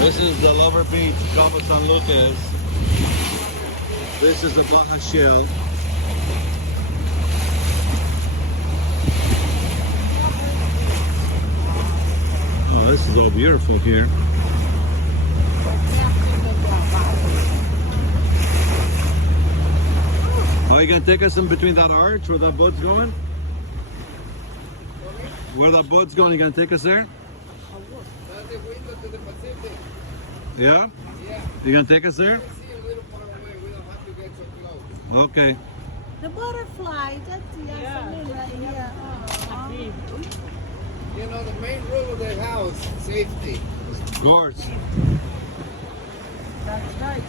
This is the Lover Beach, Cabo San Lucas. This is the Baja Shell. Oh, this is all beautiful here. Are you gonna take us in between that arch where that boat's going? Where that boat's going, you gonna take us there? That's the window to the Pacific. Yeah? Yeah. You gonna take us there? You see a little far away. We don't have to get so close. Okay. The butterfly, that's yeah. You know, the main rule of the house, safety. Of course. That's right.